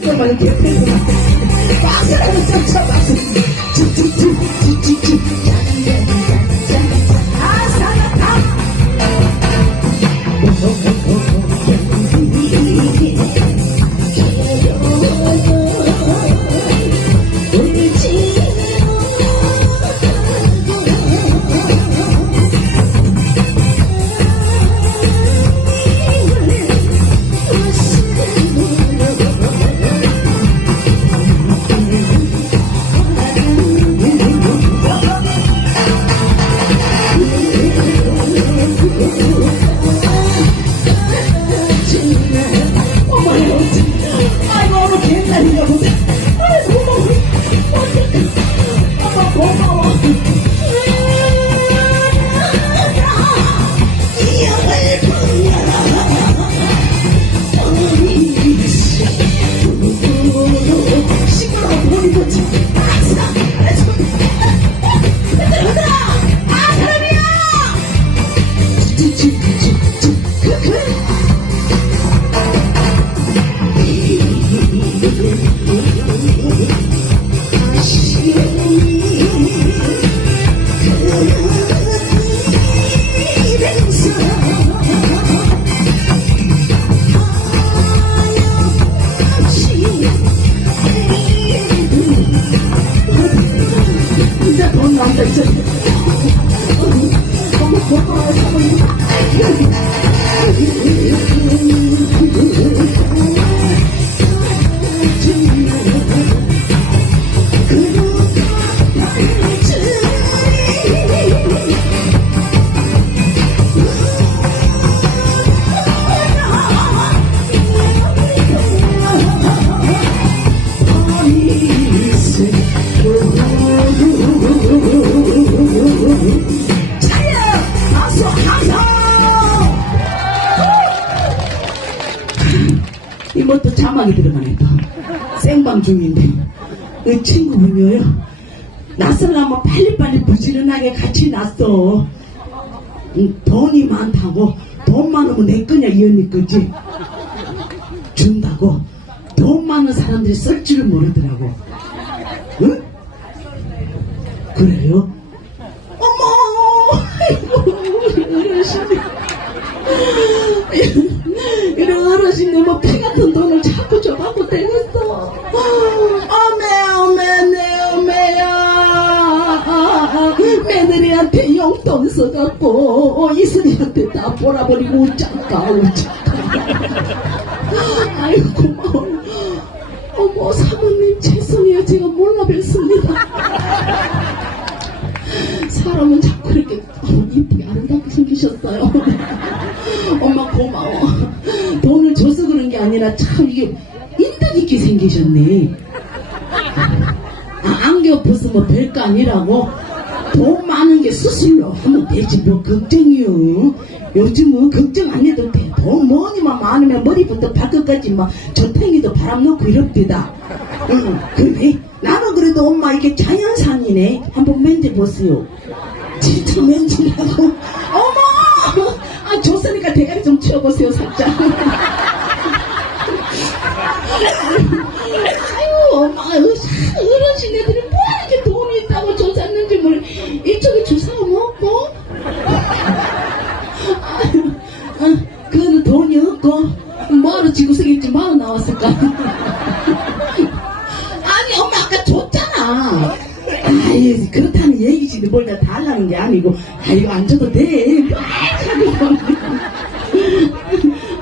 정말 개패구나. 박수 이것도 자막이 들어가네 또. 생방 중인데. 이 친구분이요. 낯설라면 빨리빨리 부지런하게 같이 났어 음, 돈이 많다고. 돈 많으면 내 거냐 이 언니 거지? 준다고. 돈 많은 사람들이 쓸 줄을 모르더라고. 응? 그래요? 어머! 아이고 어르신 어르신이 뭐피 같은 돈을 자꾸 줘갖고 되겠어. 어메 어메 내 어메야. 며느리한테 용돈 써갖고 이순이한테 다 몰아버리고 우ጫ까 우ጫ까 아이고 고마워 어머 사모님 죄송해요. 제가 몰라 뵀습니다. 사람은 자꾸 이렇게 어, 이쁘게 아름답게 생기셨어요. 엄마 고마워. 아니라 참 이게 인덕 있게 생기셨네. 아, 안경 벗으면 별거 아니라고? 돈 많은 게 수술로 하면 되지 뭐 걱정이요. 요즘은 걱정 안 해도 돼. 돈 뭐니만 많으면 머리부터 발끝까지 막 저탱이도 바람 넣고 이럽디다. 응, 그래? 나는 그래도 엄마 이게 자연산이네. 한번 만져보세요. 진짜 만지라고. 어머! 아, 줬으니까 대가리 좀 치워보세요, 살짝. 아유, 엄마, 어르신 애들이 뭐 이렇게 돈이 있다고 줬었는지 모르 이쪽에 주사가 먹고. 아유, 어, 그거는 돈이 없고, 뭐하러 지구세계지 뭐하러 나왔을까? 아니, 엄마 아까 줬잖아. 아이, 그렇다는 얘기지. 뭘다 달라는 게 아니고, 아이고, 안 줘도 돼. 아.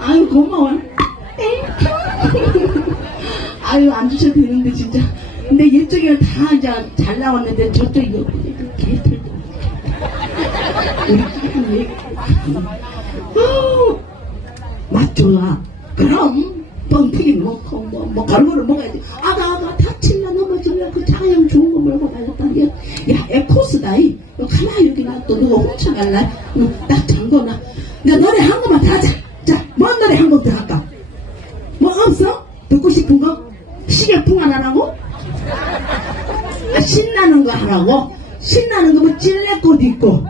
아유, 고마워. 땡큐. 아유, 안 주셔도 되는데, 진짜. 근데 이쪽에는 다 이제 잘 나왔는데, 저쪽 옆에 개털도. 우리. 아우, 맛 좋아. 그럼 뻥튀기 먹고 뭐, 뭐 갈고를 먹어야지. 아가 아가 다칠라 넘어질라 그 자양 좋은 거 먹고 가야겠다. 야, 야 에코스다. 이. 너 가만히 여기 놔둬. 누가 훔쳐갈라. 응, 딱 잠궈놔. 나 노래 한 곡만 더 하자. 자, 뭔 노래 한 곡 더 할까? 뭐 없어? 듣고 싶은 거? 시계풍 안 하라고? 아, 신나는 거 하라고? 신나는 거뭐 찔레꽃 있고.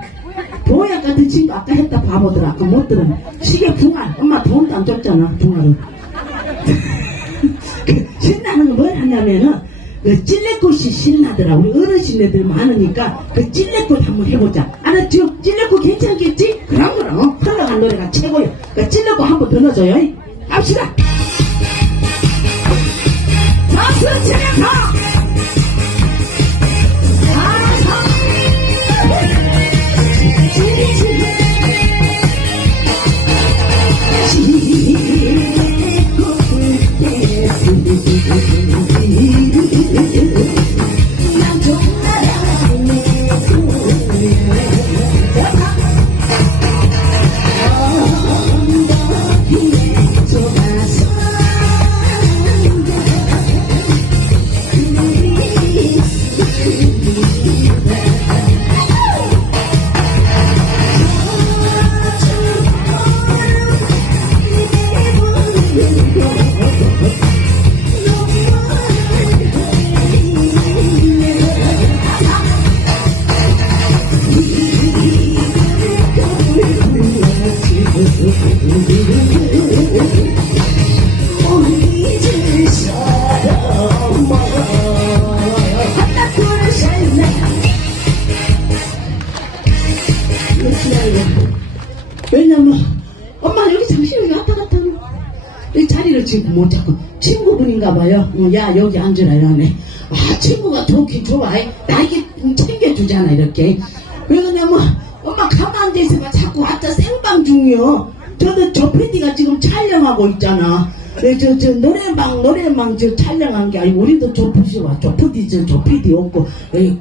보약 같은 친구 아까 했다 바보들 아까 못 들은 시계 붕알 엄마 돈도 안 줬잖아 붕알은 그 신나는 건뭘 하냐면은 그 찔레꽃이 신나더라. 우리 어르신네들 많으니까 그 찔레꽃 한번 해보자. 알았죠? 찔레꽃 괜찮겠지? 그럼 그럼. 흘러간 노래가 최고요. 그 찔레꽃 한번 더 넣어줘요. 갑시다 치면 지금 못 잡고 친구분인가 봐요. 어, 야 여기 앉으라 이러네. 아 친구가 좋긴 좋아 나에게 챙겨주잖아 이렇게. 왜 그러냐면 엄마 가만 앉아있으면 자꾸 왔다 생방 중이요. 저도 저 PD가 지금 촬영하고 있잖아. 네, 저, 저, 노래방, 노래방, 저, 촬영한 게 아니고, 우리도 조 PD 와, 조 PD, 저, 조 PD 오고,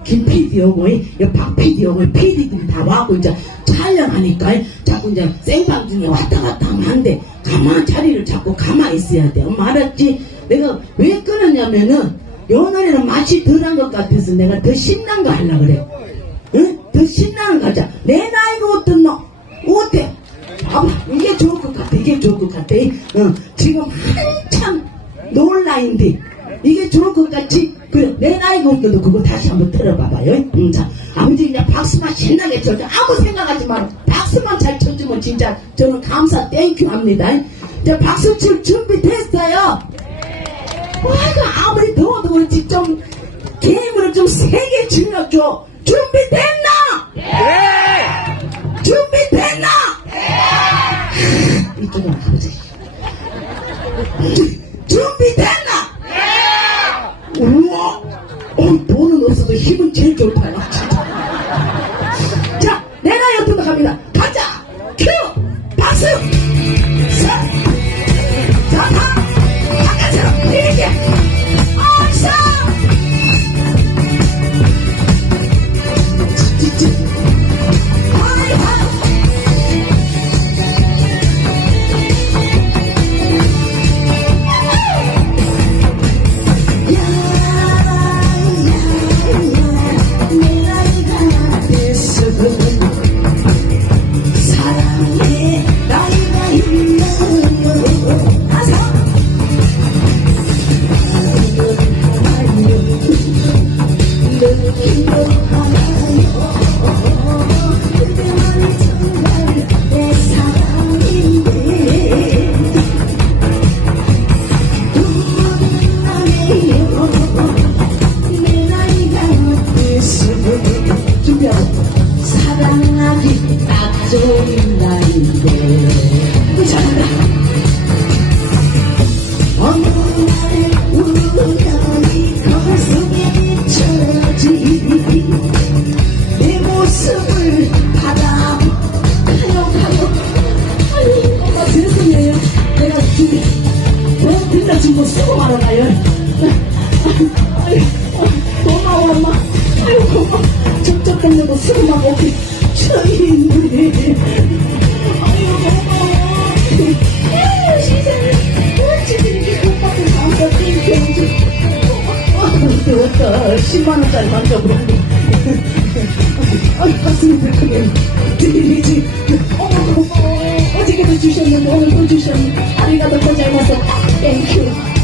김 PD 오고, 박 PD 오고, 이 PD들이 다 와고, 이제, 촬영하니까, 자꾸 이제, 생방 중에 왔다 갔다 하면 안 돼. 가만, 자리를 잡고 가만히 있어야 돼. 엄마 알았지? 내가 왜 끊었냐면은, 요 노래는 맛이 덜한 것 같아서 내가 더 신난 거 하려고 그래. 응? 더 신나는 거 하자. 내 나이가 어떤 너? 어때? 봐봐, 이게 좋을 것 같아, 이게 좋을 것 같아. 어, 지금 한참 놀라인데, 이게 좋을 것 같지? 그래, 내 나이가 어떤도 그거 다시 한번 들어봐봐요. 응, 자, 아버지 이제 박수만 신나게 쳐줘. 아무 생각하지 마. 박수만 잘 쳐 주면 진짜 저는 감사 땡큐 합니다. 자, 박수 칠 준비 됐어요? 아이고, 아무리 더워도 그렇지, 좀, 게임을 좀 세게 질러줘. 준비됐나? 준비됐나? 이쪽으로 가보자. 준비됐나? 내 모습을 바라 가요 가요 아유 엄마 죄송해요 내가 준비 어, 듣다 준거 쓰고 말아가요 아유 고마워 엄마 아유 고마워 적적 땡겨도 쓰고만 먹기 처인데 아유 고마워 아유 세상에 어찌 이렇게 꽃받은 감사 땡겨지 어떠 10만원짜리 만져보는데 아유 가슴이 들크네 드리지 어머 고마워 어저께도 주셨는데 오늘 또 주셨네 아리가도 고자이마서 땡큐